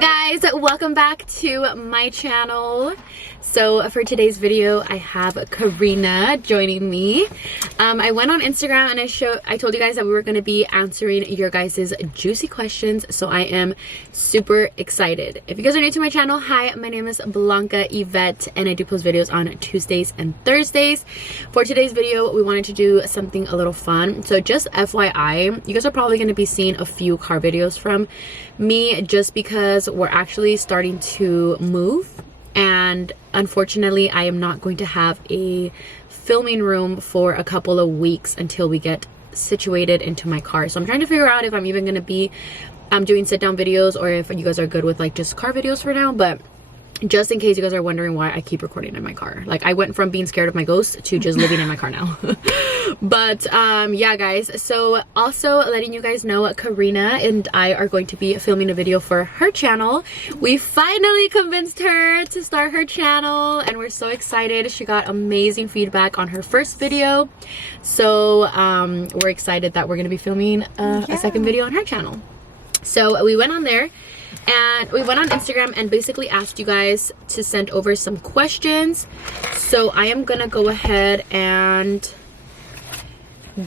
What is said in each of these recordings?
Guys, welcome back to my channel. So for today's video I have Karina joining me. I went on Instagram and I told you guys that we were going to be answering your guys' juicy questions, so I am super excited. If you guys are new to my channel, hi, my name is Blanca Yvette and I do post videos on Tuesdays and Thursdays. For today's video we wanted to do something a little fun, so just FYI, you guys are probably going to be seeing a few car videos from me just because we're actually starting to move, and unfortunately I am not going to have a filming room for a couple of weeks until we get situated into my car. So I'm trying to figure out if I'm even going to be doing sit down videos or if you guys are good with like just car videos for now. But just in case you guys are wondering why I keep recording in my car, like I went from being scared of my ghost to just living in my car now. But yeah guys, so also letting you guys know, Karina and I are going to be filming a video for her channel. We finally convinced her to start her channel and we're so excited. She got amazing feedback on her first video, so we're excited that we're going to be filming a second video on her channel. So we went on there and we went on Instagram and basically asked you guys to send over some questions. So I am gonna go ahead and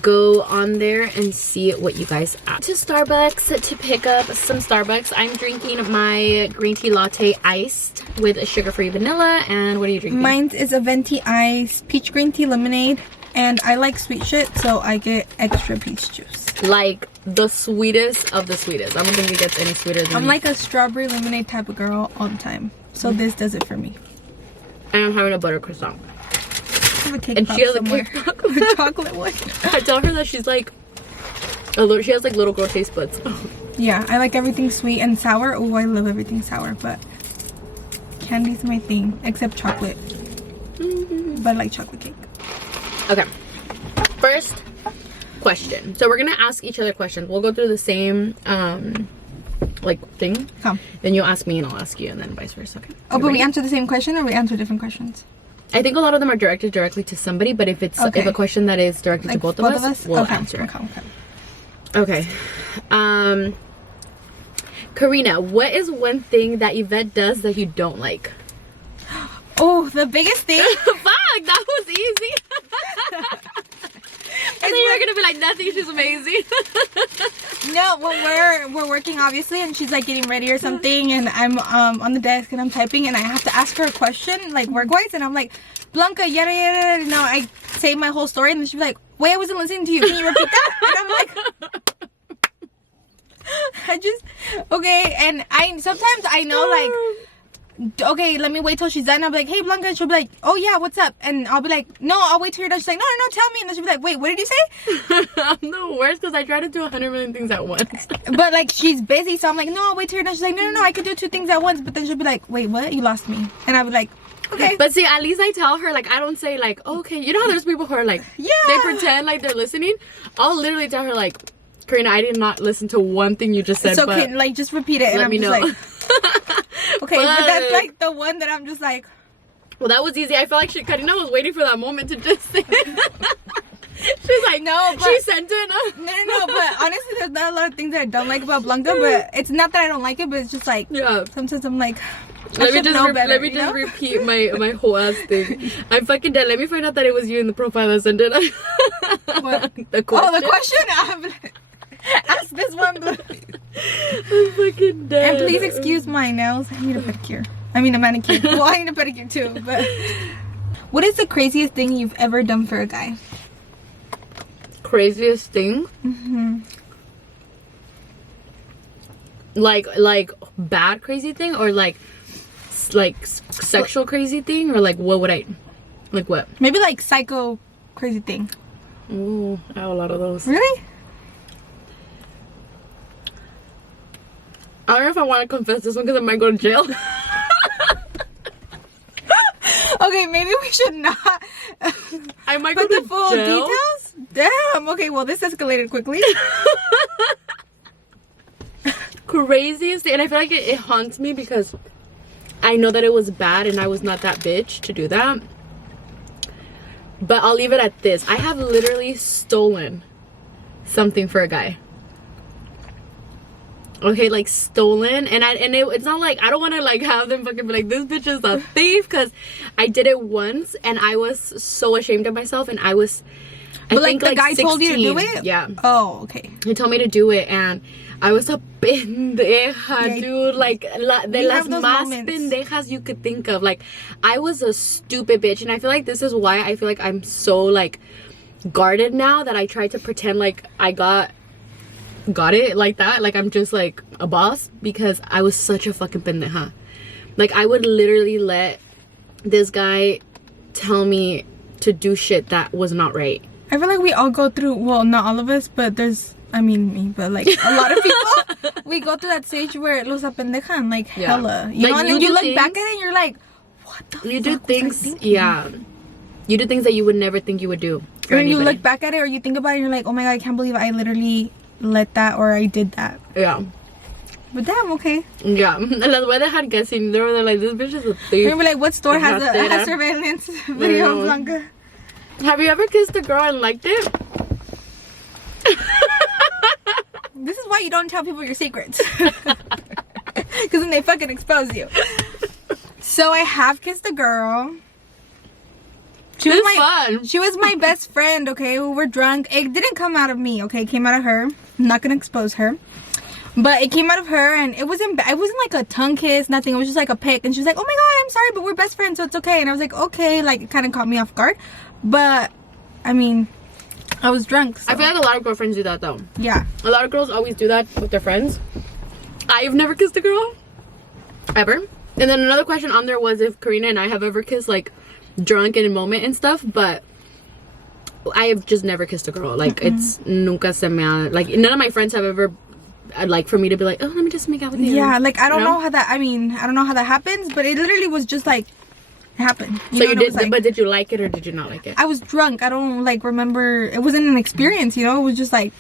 go on there and see what you guys asked. To Starbucks to pick up some Starbucks. I'm drinking my green tea latte iced with sugar-free vanilla. And what are you drinking? Mine is a venti ice peach green tea lemonade, and I like sweet shit, so I get extra peach juice. Like the sweetest of the sweetest. I don't think it gets any sweeter than I'm like a strawberry lemonade type of girl all the time, so this does it for me. And I'm having a butter croissant. I have a cake And pop she has somewhere. a cake pop. A chocolate one. I tell her that she's like a little, she has like little girl taste buds. Yeah, I like everything sweet and sour. Oh, I love everything sour, but candy's my thing, except chocolate. But I like chocolate cake. Okay, first question. So we're gonna ask each other questions. We'll go through the same like thing. Come. Then you'll ask me and I'll ask you, and then vice versa. Okay. Oh, but we answer the same question or we answer different questions? I think a lot of them are directed directly to somebody, but if it's if a question that is directed Like to both of us, we'll answer. Okay. Karina, what is one thing that Yvette does that you don't like? Oh, the biggest thing. Fuck, that was easy. I thought you were gonna be like, nothing, she's amazing. No, when we're working obviously, and she's like getting ready or something, and I'm on the desk and I'm typing, and I have to ask her a question like work-wise, and I'm like, Blanca, yada yada yada. Now I say my whole story, and then she's like, wait, I wasn't listening to you. Can you repeat that? And I'm like, I just okay, and I sometimes I know like. Okay, let me wait till she's done. I'll be like, hey Blanca, and she'll be like, oh yeah, what's up? And I'll be like, no, I'll wait till you're done. She's like, no, tell me. And then she'll be like, wait, what did you say? I'm the worst because I try to do 100 million things at once. But like she's busy, so I'm like, no, I'll wait till you're done. She's like, no, I could do 2 things at once. But then she'll be like, wait, what? You lost me. And I'll be like, okay. But see, at least I tell her, like, I don't say like, okay, you know how there's people who are like, yeah, they pretend like they're listening. I'll literally tell her like, Karina, I did not listen to one thing you just said. It's okay, but like just repeat it and let I'm me just know. like okay, but that's like the one that I'm just like, well, that was easy. I felt like Karina was waiting for that moment to just say it. She's like, no, but she sent it. No, but honestly there's not a lot of things that I don't like about Blanca, but it's not that I don't like it, but it's just like, yeah, sometimes I'm like, let me just repeat my whole ass thing. I'm fucking dead. Let me find out that it was you in the profile that sent it. What? The question. Oh, the question? I'm like, ask this one. I'm fucking dead. And please excuse my nails. I need a pedicure. I mean a manicure. Well, I need a pedicure too. But what is the craziest thing you've ever done for a guy? Craziest thing? Like bad crazy thing, or like sexual crazy thing, or like what would I like? What? Maybe like psycho crazy thing. Ooh, I have a lot of those. Really? I don't know if I want to confess this one because I might go to jail. Okay, maybe we should not I might put go the to full jail. details. Damn. Okay, well this escalated quickly. Craziest thing, and I feel like it haunts me because I know that it was bad and I was not that bitch to do that. But I'll leave it at this. I have literally stolen something for a guy. Okay, like stolen, and it's not like I don't want to like have them fucking be like, this bitch is a thief, because I did it once and I was so ashamed of myself, and I think the guy 16. told you to do it? Yeah. Oh, okay. He told me to do it, and I was a pendeja, dude. Like, de las más pendejas you could think of. Like, I was a stupid bitch, and I feel like this is why I feel like I'm so, like, guarded now, that I try to pretend like I got it like that. Like, I'm just, like, a boss, because I was such a fucking pendeja. Like, I would literally let this guy tell me to do shit that was not right. I feel like we all go through, well, not all of us, but me, but like a lot of people, we go through that stage where los apendejan, like hella. You know, and then you look back at it and you're like, what the fuck? You do things, yeah. You do things that you would never think you would do. Or you look back at it, or you think about it and you're like, oh my god, I can't believe I literally let that, or I did that. Yeah. But damn, okay. Yeah. Las voy a dejar guessing. They're like, this bitch is a thief. You're like, what store has surveillance video of Blanca? Have you ever kissed a girl and liked it? This is why you don't tell people your secrets. Because then they fucking expose you. So I have kissed a girl. She was my best friend, okay? We were drunk. It didn't come out of me, okay? It came out of her. I'm not gonna expose her. But it came out of her, and it wasn't like a tongue kiss, nothing. It was just like a pick. And she was like, oh my god, I'm sorry, but we're best friends, so it's okay. And I was like, okay. Like, it kind of caught me off guard. But, I mean, I was drunk, so. I feel like a lot of girlfriends do that, though. Yeah. A lot of girls always do that with their friends. I've never kissed a girl. Ever. And then another question on there was if Karina and I have ever kissed, like, drunk in a moment and stuff. But I have just never kissed a girl. Like, it's nunca se me ha... Like, none of my friends have ever... I'd like for me to be like, oh, let me just make out with you. Yeah, like, I don't know how that... I mean, I don't know how that happens. But it literally was just, like... It happened. So you did, like, but did you like it or did you not like it? I was drunk. I don't like remember. It wasn't an experience, you know. It was just like,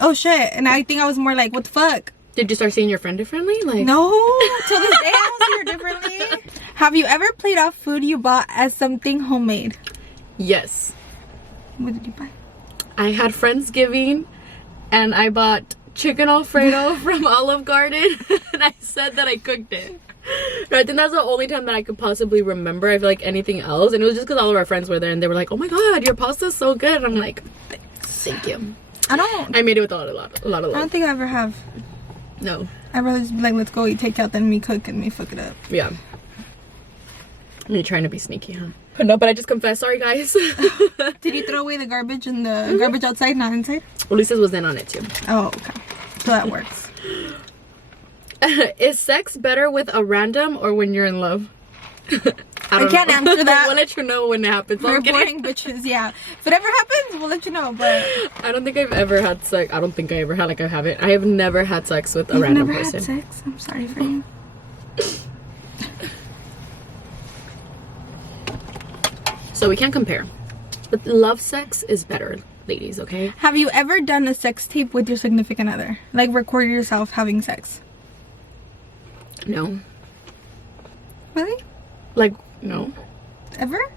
oh shit. And I think I was more like, what the fuck? Did you start seeing your friend differently? Like, no. Till this day, I don't see her differently. Have you ever played off food you bought as something homemade? Yes. What did you buy? I had Friendsgiving, and I bought chicken Alfredo from Olive Garden, and I said that I cooked it. I think that's the only time that I could possibly remember. I feel like anything else, and it was just because all of our friends were there, and they were like, "Oh my god, your pasta's so good!" And I'm like, "Thank you." I made it with a lot of love. I don't think I ever have. No. I'd rather just be like, let's go eat takeout than me cook and me fuck it up. Yeah. You're trying to be sneaky, huh? But no, but I just confessed. Sorry, guys. Did you throw away the garbage in the garbage outside, not inside? Ulises was in on it too. Oh, okay. So that works. Is sex better with a random or when you're in love? I can't answer that. We'll let you know when it happens. We're boring bitches, yeah. If it ever happens, we'll let you know, but... I don't think I've ever had sex. I don't think I ever had, like, I haven't. I have never had sex with a random person. You've never had sex? I'm sorry for you. So we can't compare. But love sex is better, ladies, okay? Have you ever done a sex tape with your significant other? Like, recorded yourself having sex? No. Really? Like, no. Ever?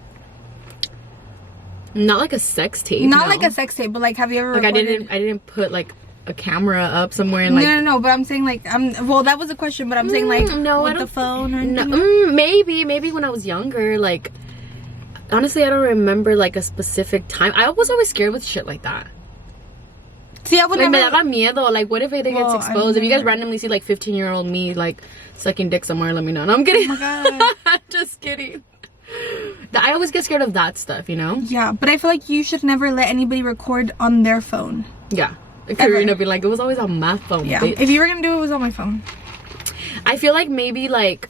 Not like a sex tape. Not like a sex tape, but like, have you ever like recorded... I didn't put like a camera up somewhere and like... No, but I'm saying like, well, that was a question, but I'm saying like, no, with the phone or anything? Maybe when I was younger, like, honestly, I don't remember like a specific time. I was always scared with shit like that. See, I would like, never... me daba miedo. Like, what if it gets exposed? If you guys randomly see like 15-year-old me like sucking dick somewhere, let me know. No, I'm kidding. Oh my god. Just kidding. I always get scared of that stuff, you know? Yeah, but I feel like you should never let anybody record on their phone. Yeah. Karina be like, it was always on my phone. Yeah. Bitch. If you were gonna do it, it was on my phone. I feel like maybe like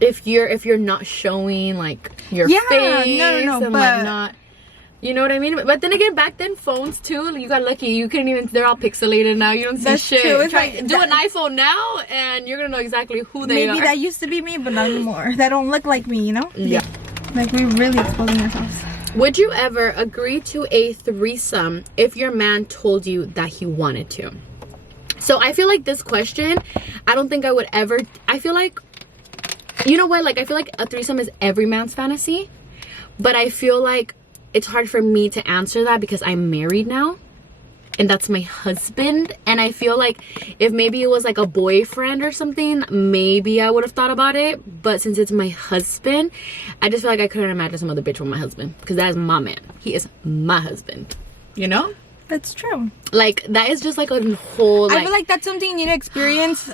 if you're not showing like your face and but like not, you know what I mean? But then again, back then phones too, you got lucky. You couldn't even, they're all pixelated now. You don't see shit. True. It's like, do an iPhone now and you're gonna know exactly who they are. Maybe that used to be me, but not anymore. That don't look like me, you know? Yeah. Like, we're really exposing ourselves. Would you ever agree to a threesome if your man told you that he wanted to? So I feel like this question, I don't think I would ever, I feel like, you know what, like, I feel like a threesome is every man's fantasy, but I feel like it's hard for me to answer that because I'm married now. and that's my husband. And I feel like if maybe it was like a boyfriend or something, maybe I would have thought about it. But since it's my husband, I just feel like I couldn't imagine some other bitch with my husband, because that is my man. He is my husband, you know? That's true. Like, that is just like a whole, like, I feel like that's something you need to experience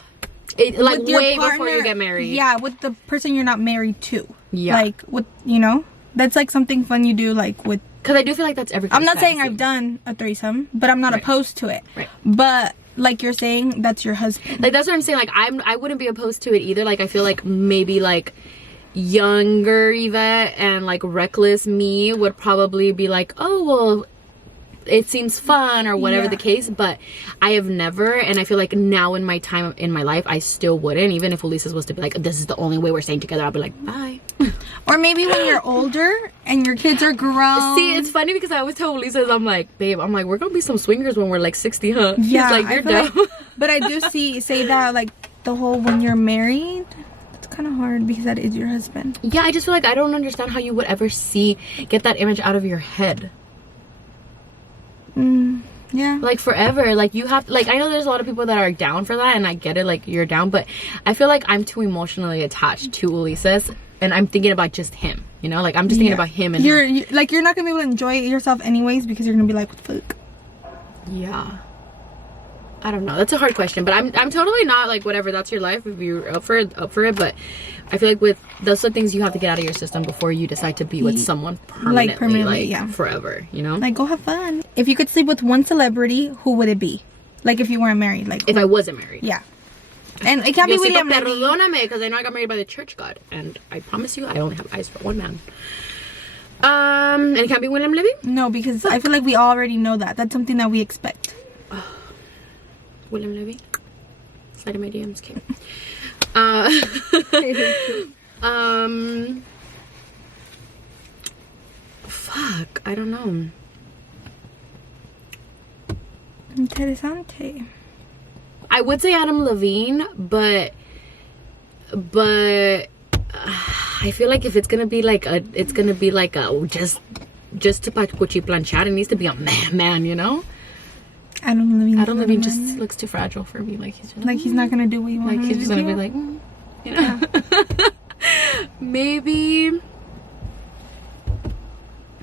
it, like, with your way partner, before you get married. Yeah, with the person you're not married to. Yeah. Like, with, you know, that's like something fun you do, like, with. Because I do feel like that's every. I'm not saying I've done a threesome, but I'm not opposed to it. Right. But like you're saying, that's your husband. Like, that's what I'm saying. Like, I wouldn't be opposed to it either. Like, I feel like maybe like younger Yvette and like reckless me would probably be like, oh well, it seems fun or whatever the case. But I have never, and I feel like now in my time in my life, I still wouldn't. Even if Ulises was to be like, this is the only way we're staying together, I'll be like, bye. Or maybe when you're older and your kids are grown. See, it's funny because I always tell Ulises, I'm like, babe, I'm like, we're gonna be some swingers when we're like 60, huh? Yeah, he's like, you're dumb. Like, but I do say that like the whole when you're married, it's kind of hard because that is your husband. Yeah, I just feel like I don't understand how you would ever get that image out of your head. Yeah, like forever. Like, you have, like, I know there's a lot of people that are down for that, and I get it, like, you're down, but I feel like I'm too emotionally attached to Ulises, and I'm thinking about just him, you know? Like, I'm just thinking about him, and you're not gonna be able to enjoy yourself anyways because you're gonna be like, what the fuck? Yeah, I don't know, that's a hard question, but I'm totally not like, whatever, that's your life, if you're up for it. But I feel like those are things you have to get out of your system before you decide to be with someone permanently, like yeah, forever, you know? Like, go have fun. If you could sleep with one celebrity, who would it be? Like, if you weren't married, like, if I wasn't married. Yeah. And it can't be William Levy. Perdóname, because I know I got married by the church god, and I promise you I only have eyes for one man. And it can't be William Levy? No, because I feel like we already know that. That's something that we expect. William Levy, slide in my DMs, Kate. Fuck, I don't know. Interesante. I would say Adam Levine, but I feel like if it's gonna be like a just to cuchi planchar, it needs to be a man, you know? Adam Levine just looks too fragile for me. Like, he's just like, he's not gonna do what you want. Like, he's just gonna be like, you know. Yeah.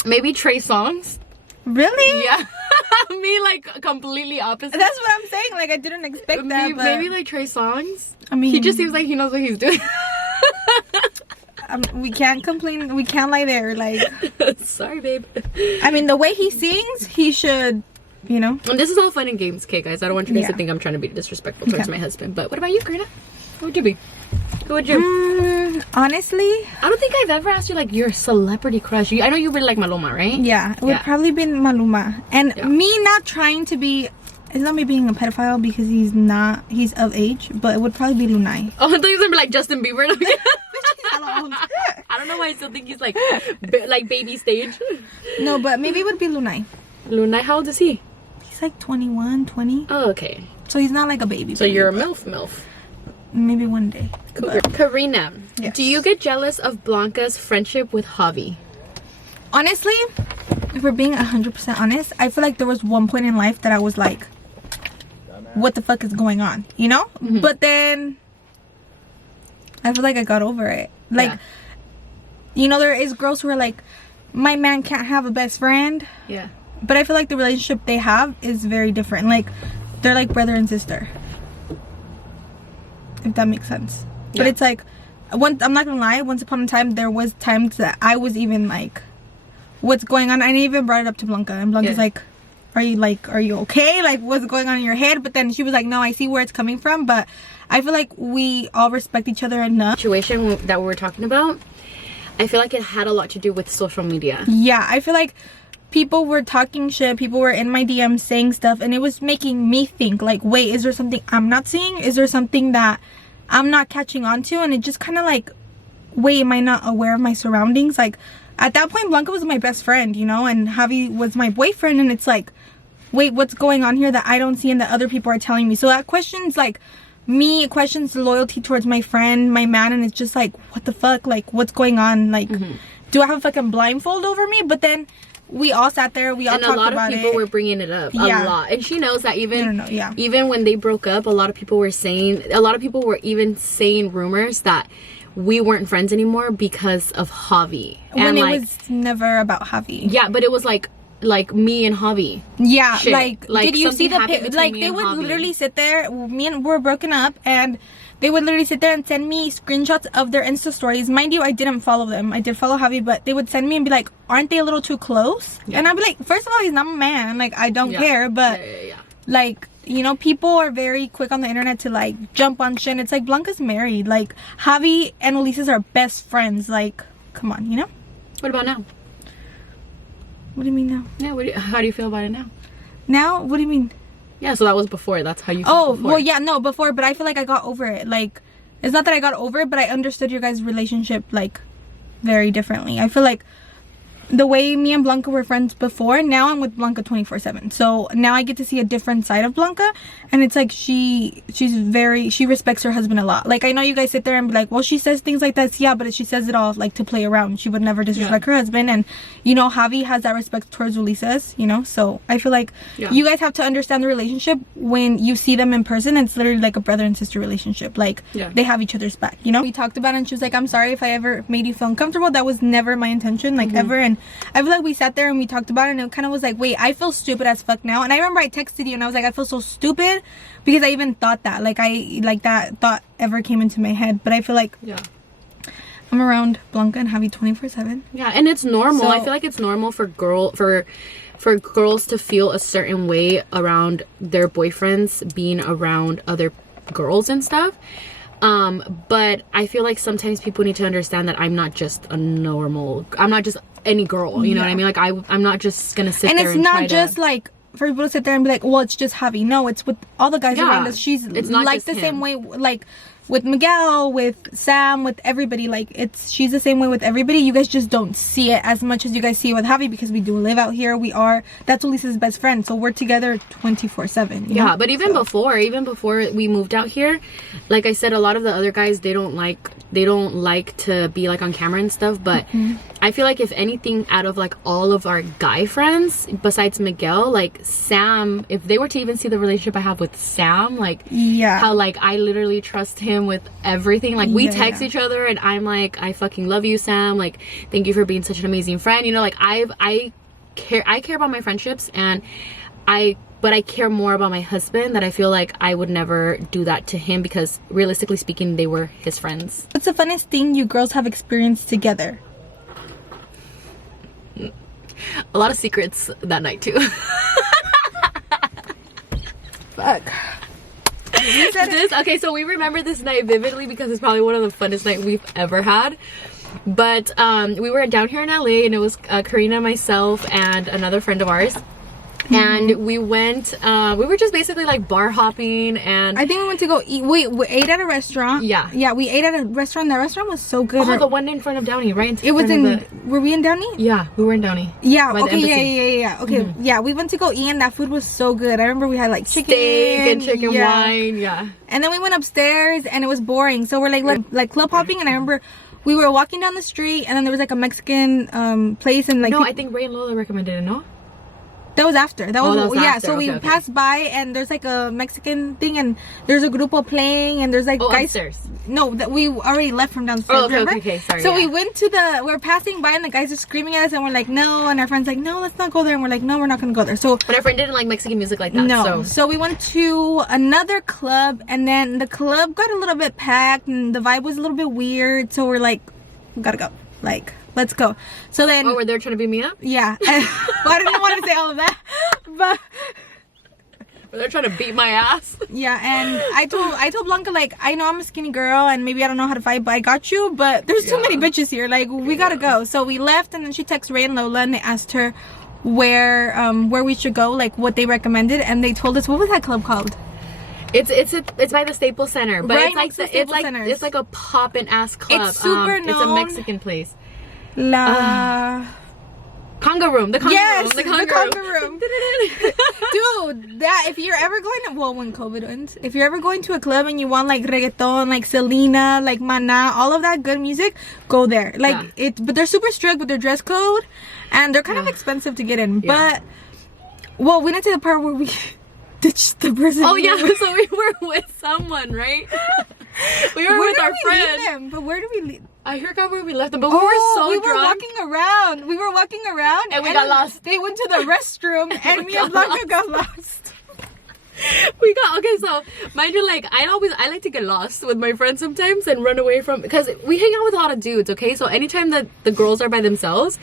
maybe Trey Songz. Really? Yeah. Me, like, completely opposite. That's what I'm saying. Like, I didn't expect that. But maybe like Trey Songz. I mean, he just seems like he knows what he's doing. We can't complain. We can't lie there. Like, sorry, babe. I mean, the way he sings, he should, you know. And this is all fun and games, okay, guys? I don't want you guys to think I'm trying to be disrespectful towards my husband. But what about you, Karina? Who would you be? Who would you? Honestly, I don't think I've ever asked you like your celebrity crush. I know you really like Maluma, right? Yeah, it would probably be Maluma. And me not trying to be, it's not me being a pedophile because he's not, he's of age, but it would probably be Lunay. Oh, I thought you were gonna be like Justin Bieber. I don't know why I still think he's like baby stage. No, but maybe it would be Lunay. Lunay, how old is he? He's like 21, 20. Oh, okay. So he's not like a baby. So you're a MILF. Maybe one day. Cool. Karina, do you get jealous of Blanca's friendship with Javi? Honestly, if we're being 100% honest, I feel like there was one point in life that I was like, what the fuck is going on? You know? Mm-hmm. But then I feel like I got over it. Like, you know, there is girls who are like, my man can't have a best friend. Yeah. But I feel like the relationship they have is very different. Like, they're like brother and sister. If that makes sense. But it's like, I'm not gonna lie, once upon a time there was times that I was even like, what's going on? I even brought it up to Blanca, and Blanca's like, are you okay? Like, what's going on in your head? But then she was like, no, I see where it's coming from. But I feel like we all respect each other enough. Situation that we were talking about, I feel like it had a lot to do with social media. Yeah, I feel like people were talking shit, people were in my DMs saying stuff, and it was making me think like, wait, is there something I'm not seeing? Is there something that I'm not catching on to? And it just kind of like, wait, am I not aware of my surroundings? Like, at that point, Blanca was my best friend, you know, and Javi was my boyfriend, and it's like, wait, what's going on here that I don't see and that other people are telling me? So that questions like me, it questions the loyalty towards my friend, my man, and it's just like, what the fuck? Like, what's going on? Like, do I have a fucking blindfold over me? But then we all sat there, we all and talked about it. And a lot of people were bringing it up a lot. And she knows that even when they broke up, a lot of people were even saying rumors that we weren't friends anymore because of Javi. When it was never about Javi. Yeah, but it was like me and Javi. Yeah, like did you see the like they would Javi. Literally sit there, we're broken up, and they would literally sit there and send me screenshots of their Insta stories. Mind you, I didn't follow them. I did follow Javi, but they would send me and be like, aren't they a little too close? Yeah. And I'd be like, first of all, he's not my man. Like, I don't care. But, like, you know, people are very quick on the internet to, like, jump on shit. And it's like, Blanca's married. Like, Javi and Ulises are best friends. Like, come on, you know? What about now? What do you mean now? Yeah, how do you feel about it now? Now? What do you mean? Yeah, so that was before. That's how you felt before. Well, yeah, no, before. But I feel like I got over it. Like, it's not that I got over it, but I understood your guys' relationship, like, very differently. I feel like the way me and Blanca were friends before, now I'm with Blanca 24/7. So now I get to see a different side of Blanca, and it's like she respects her husband a lot. Like, I know you guys sit there and be like, well, she says things like that, yeah, but she says it all like to play around. She would never disrespect her husband, and you know, Javi has that respect towards Ulises, you know. So I feel like you guys have to understand the relationship when you see them in person. It's literally like a brother and sister relationship. Like, they have each other's back, you know. We talked about it, and she was like, I'm sorry if I ever made you feel uncomfortable. That was never my intention, like, ever. And I feel like we sat there and we talked about it, and it kind of was like, wait, I feel stupid as fuck now. And I remember I texted you and I was like, I feel so stupid because I even thought that, like, that thought ever came into my head. But I feel like I'm around Blanca and Javi 24/7. Yeah, and it's normal. I feel like it's normal for girls to feel a certain way around their boyfriends being around other girls and stuff. But I feel like sometimes people need to understand that I'm not just any girl, you know what I mean? Like, I'm not just gonna sit there and it's not just like for people to sit there and be like, well, it's just Javi. No, it's with all the guys around us. It's not like the same way, like with Miguel, with Sam, with everybody. Like, she's the same way with everybody. You guys just don't see it as much as you guys see it with Javi, because we do live out here. That's Ulises' best friend, so we're together 24/7. Yeah, but even before we moved out here, like I said, a lot of the other guys, they don't like to be like on camera and stuff. But I feel like if anything, out of like all of our guy friends besides Miguel, like Sam, if they were to even see the relationship I have with Sam, like how like I literally trust him with everything. Like, we text each other and I'm like, I fucking love you, Sam, like, thank you for being such an amazing friend, you know. Like, I care about my friendships, and but I care more about my husband, that I feel like I would never do that to him, because realistically speaking, they were his friends. What's the funnest thing you girls have experienced together? A lot of secrets that night too. Fuck. Okay, so we remember this night vividly because it's probably one of the funnest nights we've ever had. But we were down here in LA, and it was Karina, myself, and another friend of ours. And we went, we were just basically like bar hopping, and I think we went to go eat. We ate at a restaurant. Yeah, we ate at a restaurant. That restaurant was so good. Oh, the one in front of Downey, right? It was in. Were we in Downey? Yeah, we were in Downey. Yeah. Okay. Yeah. Okay. Yeah, we went to go eat, and that food was so good. I remember we had like chicken, steak, and chicken wine. Yeah. And then we went upstairs, and it was boring. So we're like club hopping, and I remember we were walking down the street, and then there was like a Mexican place, and like I think Ray and Lola recommended it. No. That was after. That was after. So we passed by, and there's like a Mexican thing, and there's a grupo playing, and there's like guys. Upstairs. No, that we already left from downstairs. Oh, okay, sorry. So we went to we're passing by, and the guys are screaming at us, and we're like, no, and our friend's like, no, let's not go there, and we're like, no, we're not gonna go there. So, but our friend didn't like Mexican music like that. No. So we went to another club, and then the club got a little bit packed, and the vibe was a little bit weird. So we're like, we gotta go. Like, let's go. So then, were they trying to beat me up? Yeah. Well, I didn't want to say all of that, but they're trying to beat my ass. Yeah, and I told Blanca, like, I know I'm a skinny girl and maybe I don't know how to fight, but I got you. But there's too many bitches here. Like, we gotta go. So we left, and then she texted Ray and Lola, and they asked her where we should go, like what they recommended, and they told us, what was that club called? It's by the Staples Center, but right, it's like a poppin' ass club. It's super known. It's a Mexican place. Conga room. The conga Yes, room. the conga room. Dude, that if you're ever going to, well, when COVID ends, if you're ever going to a club and you want like reggaeton, like Selena, like Mana, all of that good music, go there. Like but they're super strict with their dress code, and they're kind of expensive to get in. But well, we went to the part where we ditched the person. Oh yeah, so we were with someone, right? We were with our friend. But where did we leave? I forgot where we left them, but we were so drunk. We were walking around, and we got lost. They went to the restroom, and me and Blanca got lost. Okay, so mind you, like I like to get lost with my friends sometimes and run away from, because we hang out with a lot of dudes. Okay, so anytime that the girls are by themselves,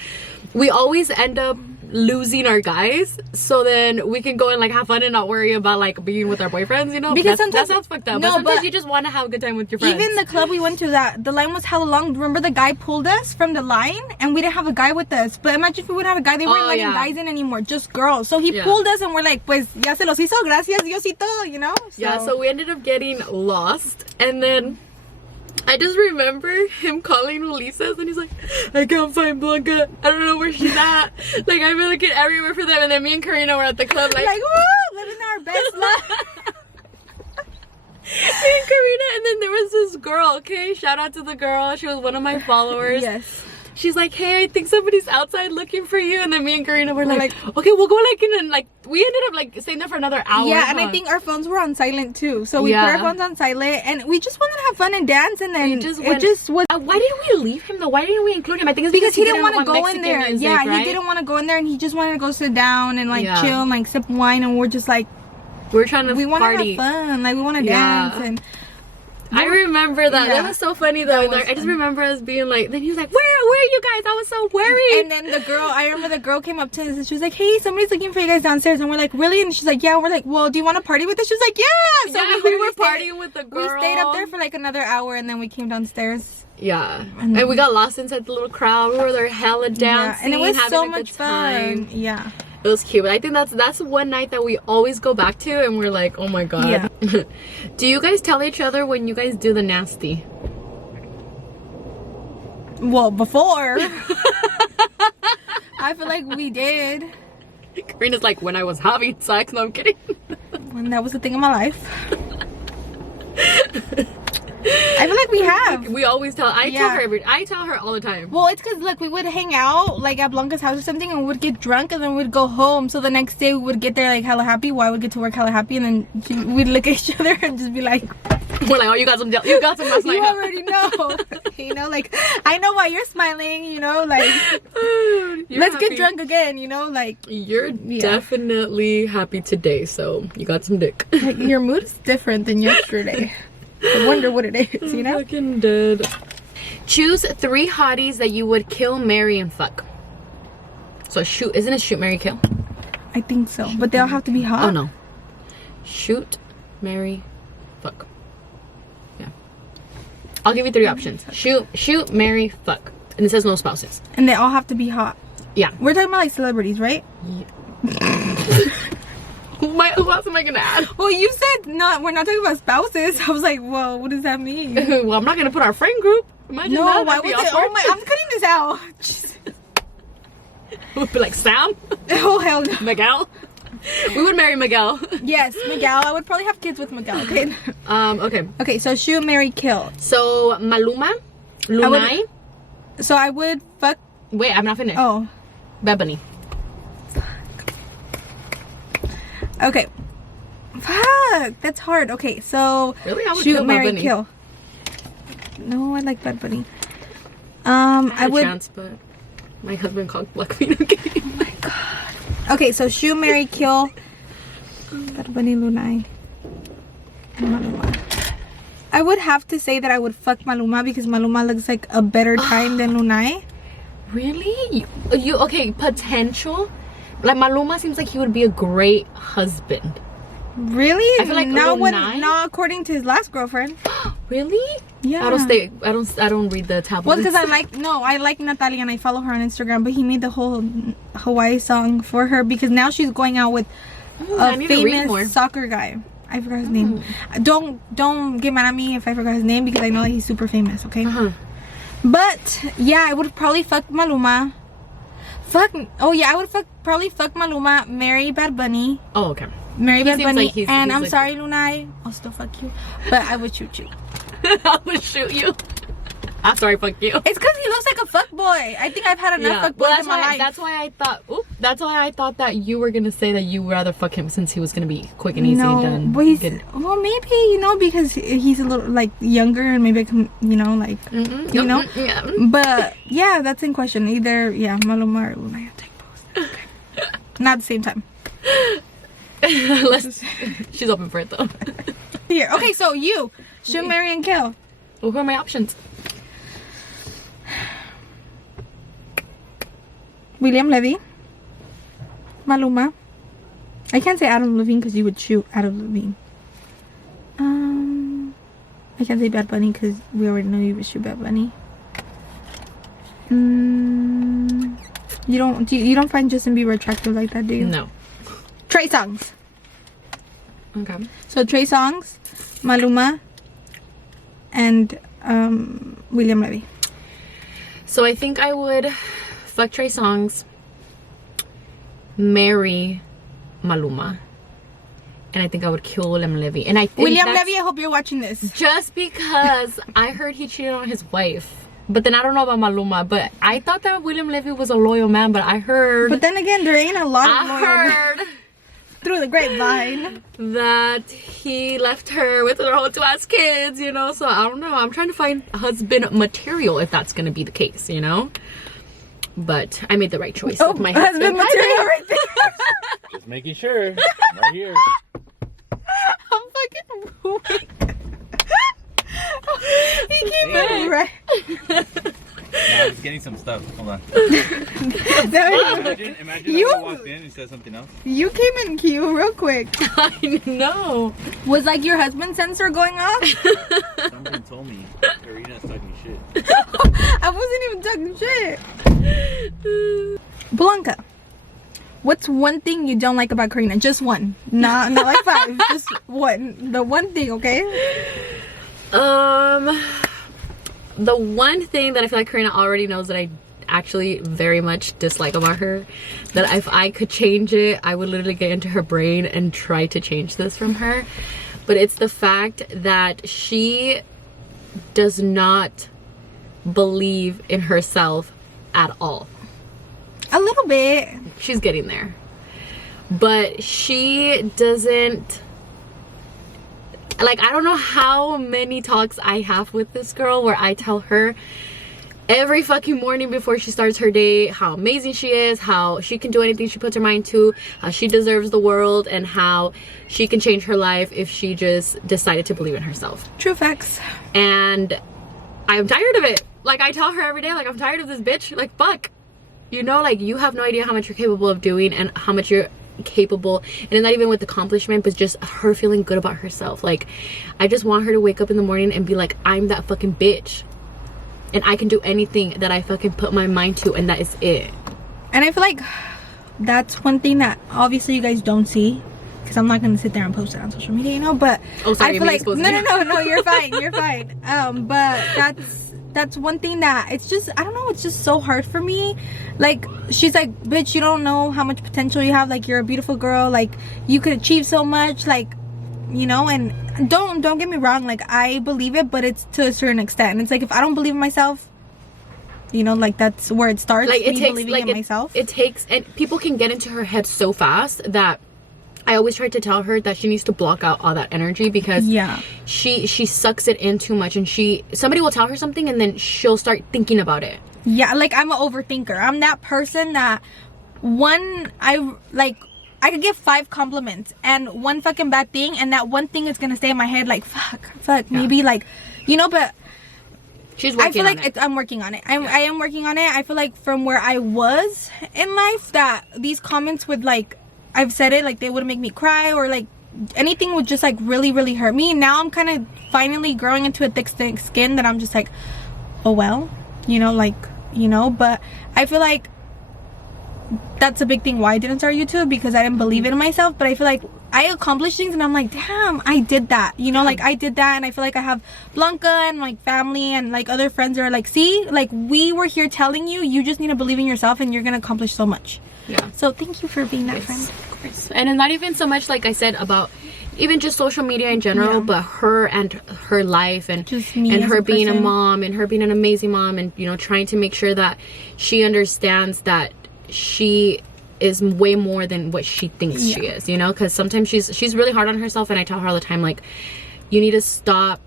we always end up losing our guys, so then we can go and like have fun and not worry about like being with our boyfriends, you know, because that sounds fucked up. No, but sometimes you just want to have a good time with your friends. Even the club we went to, that the line was hella long. Remember, the guy pulled us from the line and we didn't have a guy with us. But imagine if we would have a guy, they weren't letting guys in anymore, just girls. So he pulled us and we're like, pues ya se los hizo, gracias Diosito, you know. So we ended up getting lost, and then I just remember him calling Ulises, and he's like, I can't find Blanca. I don't know where she's at. Like, I've been looking everywhere for them. And then me and Karina were at the club, like woo, living our best life. Me and Karina, and then there was this girl, okay? Shout out to the girl. She was one of my followers. Yes. She's like, hey, I think somebody's outside looking for you. And then me and Karina were like, okay, we'll go like in, and like we ended up like staying there for another hour. Yeah, and I think our phones were on silent too. So we put our phones on silent, and we just wanted to have fun and dance. And then it just was. Why didn't we leave him though? Why didn't we include him? I think it's because he didn't want to go Mexican in there. music, Yeah, right? he didn't want to go in there, and he just wanted to go sit down and like chill and like sip wine. And we're just like, we're trying to want to have fun, like we want to dance. And I remember that. That was so funny though. I just remember us being like, then he was like, where are you guys? I was so worried. And then I remember the girl came up to us and she was like, hey, somebody's looking for you guys downstairs. And we're like, really? And she's like, yeah. We're like, well, do you want to party with us? She was like, yeah. So we were partying with the girl. We stayed up there for like another hour, and then we came downstairs. Yeah. And we got lost inside the little crowd. We were there hella dancing. And it was having so a much good time. fun. Yeah. It was cute. But I think that's one night that we always go back to, and we're like, oh my god. Yeah. Do you guys tell each other when you guys do the nasty? Well, before. I feel like we did. Karina's like, when I was having sex. No, I'm kidding. When that was the thing in my life. I feel like we have. We always tell. I tell her all the time. Well, it's because like we would hang out like at Blanca's house or something, and we would get drunk, and then we'd go home. So the next day we would get there like hella happy. Well, I would get to work hella happy, and then we'd look at each other and just be like, we're like, oh, you got some last night. You already know. You know, like I know why you're smiling. You know, like let's get drunk again. You know, like you're definitely happy today, so you got some dick. Like, your mood is different than yesterday. I wonder what it is, you know? I'm fucking dead. Choose 3 hotties that you would kill, marry, and fuck. So isn't it shoot, marry, kill? I think so, but they all have to be hot. Oh no. Shoot, marry, fuck. Yeah. I'll give you 3 options. Shoot, marry, fuck. And it says no spouses. And they all have to be hot. Yeah. We're talking about like celebrities, right? Yeah. Who else am I gonna add? Well, you said we're not talking about spouses. I was like, well, what does that mean? Well, I'm not gonna put our friend group. Imagine no, why would they? Oh my, I'm cutting this out. We'd be like, Sam? Oh, hell no. Miguel? We would marry Miguel. Yes, Miguel. I would probably have kids with Miguel, okay? Okay. Okay, so shoot, marry, kill. So, Maluma, Lunay. So I would fuck. Wait, I'm not finished. Oh. Bad Bunny. Okay. Fuck, that's hard. Okay, so really? I would shoot, kill marry, Bad Bunny. kill. No, I like Bad Bunny. I would. Chance, but my husband called Black me. Oh my god. Okay, so shoot, marry, kill. Bad Bunny, Lunay, Maluma. I would have to say that I would fuck Maluma because Maluma looks like a better time than Lunay. Really? You okay? Potential. Like Maluma seems like he would be a great husband. Really? I feel like not according to his last girlfriend. Really? Yeah. I don't read the tabloids. Well, because I like Natalia and I follow her on Instagram, but he made the whole Hawaii song for her because now she's going out with a famous soccer guy. I forgot his name. Don't get mad at me if I forgot his name because I know that he's super famous. Okay. But yeah, I would probably fuck Maluma. Fuck. Oh yeah, I would probably fuck Maluma, marry Bad Bunny. Oh, okay. Marry Bad Bunny, like and he's I'm like... sorry, Lunay. I'll still fuck you, but I would shoot you. I would shoot you. I'm sorry, fuck you. It's because he looks like a fuck boy. I think I've had enough fuck boys in my life. That's why I thought. That's why I thought that you were gonna say that you would rather fuck him since he was gonna be quick and easy done. But well, maybe because he's a little like younger and maybe I can like Yeah. But yeah, that's in question. Either Maluma or Lunay. I'll take both. Okay. Not at the same time. She's open for it though. Here. Okay, so you shoot, marry, and kill. Well, who are my options? William Levy, Maluma. I can't say Adam Levine because you would shoot Adam Levine. I can't say Bad Bunny because we already know you would shoot Bad Bunny. You don't find Justin Bieber attractive like that, do you? No. Trey Songz. Okay. So Trey Songz, Maluma, and William Levy. So I think I would fuck Trey Songz, marry Maluma, and I think I would kill William Levy. And I think William Levy, I hope you're watching this. Just because I heard he cheated on his wife. But then I don't know about Maluma, but I thought that William Levy was a loyal man, but I heard... But then again, there ain't a lot of loyal men. Through the grapevine. That he left her with her whole 2 ass kids, so I don't know. I'm trying to find husband material if that's going to be the case, But I made the right choice with my husband material right there. Just making sure. Right here. I'm fucking moving. He keep moving right. No, I'm just getting some stuff. Hold on. Imagine you I walked in and said something else. You came in cute real quick. I know. Was like your husband's sensor going off? Someone told me Karina's talking shit. I wasn't even talking shit. Blanca, what's one thing you don't like about Karina? Just one. Not like 5. Just one. The one thing, okay? The one thing that I feel like Karina already knows that I actually very much dislike about her, that if I could change it, I would literally get into her brain and try to change this from her. But it's the fact that she does not believe in herself at all. A little bit. She's getting there. But she doesn't... Like, I don't know how many talks I have with this girl where I tell her every fucking morning before she starts her day how amazing she is, how she can do anything she puts her mind to, how she deserves the world, and how she can change her life if she just decided to believe in herself. True facts. And I'm tired of it. Like, I tell her every day, like, I'm tired of this bitch. Like, fuck. Like, you have no idea how much you're capable of doing and how much you're capable, and not even with accomplishment, but just her feeling good about herself. Like, I just want her to wake up in the morning and be like, I'm that fucking bitch and I can do anything that I fucking put my mind to, and that is it. And I feel like that's one thing that obviously you guys don't see, because I'm not gonna sit there and post it on social media, but oh, sorry, I feel like no, you're fine, you're fine. But that's one thing that it's just, I don't know, it's just so hard for me. Like, she's like, bitch, you don't know how much potential you have. Like, you're a beautiful girl. Like, you could achieve so much. Like, and don't get me wrong. Like, I believe it, but it's to a certain extent. And it's like, if I don't believe in myself, like, that's where it starts. Like, it takes, believing like, in myself. It takes, and people can get into her head so fast that I always try to tell her that she needs to block out all that energy, because she sucks it in too much, and somebody will tell her something and then she'll start thinking about it. Yeah, like, I'm an overthinker. I'm that person that I could give 5 compliments and one fucking bad thing, and that one thing is gonna stay in my head. Like, fuck, maybe, like, but she's working on it. I'm working on it. I am working on it. I feel like from where I was in life, that these comments would, like, I've said it, like, they would make me cry, or like anything would just, like, really, really hurt me. Now I'm kind of finally growing into a thick skin that I'm just like, oh well, but I feel like that's a big thing why I didn't start YouTube, because I didn't believe in myself. But I feel like I accomplished things and I'm like, damn, I did that, you know. Like I did that, and I feel like I have Blanca and like family and like other friends that are like, see, like we were here telling you, you just need to believe in yourself and you're gonna accomplish so much. Yeah. So thank you for being that friend. Of course. And it's not even so much like I said about even just social media in general, but her and her life, and just me and as her a being a person. mom, and her being an amazing mom, and you know, trying to make sure that she understands that she is way more than what she thinks she is, you know, because sometimes she's really hard on herself, and I tell her all the time, like, you need to stop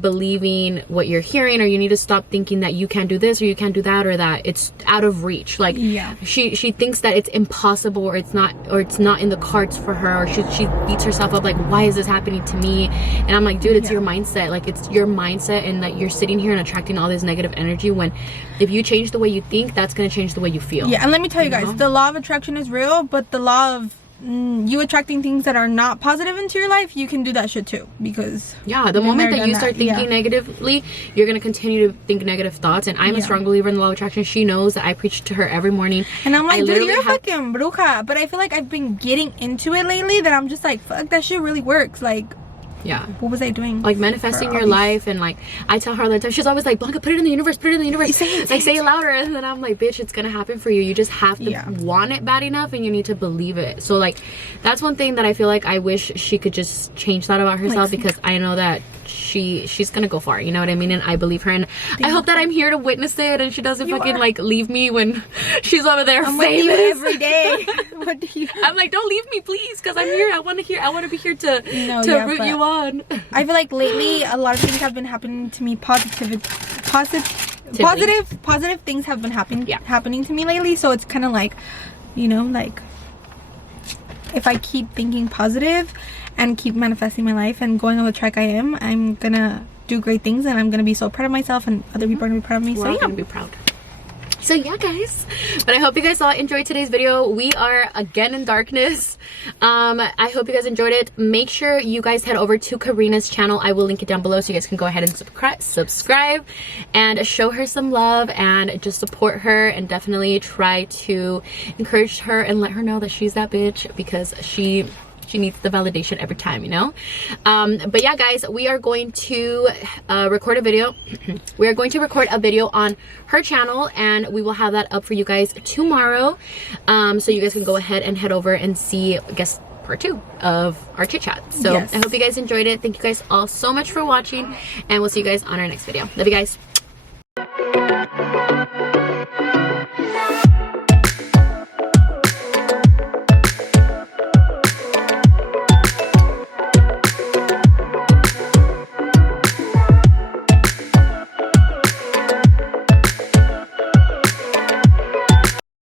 believing what you're hearing, or you need to stop thinking that you can't do this or you can't do that, or that it's out of reach. Like she thinks that it's impossible, or it's not in the cards for her, or she beats herself up like, why is this happening to me? And I'm like, dude, it's your mindset. Like, it's your mindset, and that you're sitting here and attracting all this negative energy, when if you change the way you think, that's going to change the way you feel. And let me tell you guys, the law of attraction is real, but the law of you attracting things that are not positive into your life, you can do that shit too, because the moment that you start thinking negatively, you're going to continue to think negative thoughts. And I'm a strong believer in the law of attraction. She knows that I preach to her every morning, and I'm like, dude, you're a fucking bruja. But I feel like I've been getting into it lately, that I'm just like, fuck, that shit really works. Like, what was I doing? Like manifesting your life. And like, I tell her all the time, she's always like, Blanca, put it in the universe, put it in the universe. Say it louder. And then I'm like, bitch, it's gonna happen for you. You just have to want it bad enough, and you need to believe it. So like, that's one thing that I feel like I wish she could just change that about herself, because I know that she's gonna go far, you know what I mean? And I believe her, and I hope that I'm here to witness it, and she doesn't fucking like leave me when she's over there famous. With you every day. I'm like, don't leave me, please, because I'm here. I want to be here to root you on. I feel like lately a lot of things have been happening to me. Positive things have been happening to me lately. So it's kind of like, you know, like, if I keep thinking positive and keep manifesting my life and going on the track I am, I'm gonna do great things, and I'm gonna be so proud of myself, and other people are gonna be proud of me. We're all gonna be proud. So yeah, guys, but I hope you guys all enjoyed today's video. We are again in darkness. I hope you guys enjoyed it. Make sure you guys head over to Karina's channel. I will link it down below, so you guys can go ahead and subscribe and show her some love, and just support her, and definitely try to encourage her and let her know that she's that bitch, because she needs the validation every time, you know. But yeah, guys, we are going to record a video. We are going to record a video on her channel, and we will have that up for you guys tomorrow, so you guys can go ahead and head over and see, I guess, part 2 of our chit chat. So I hope you guys enjoyed it. Thank you guys all so much for watching, and we'll see you guys on our next video. Love you guys.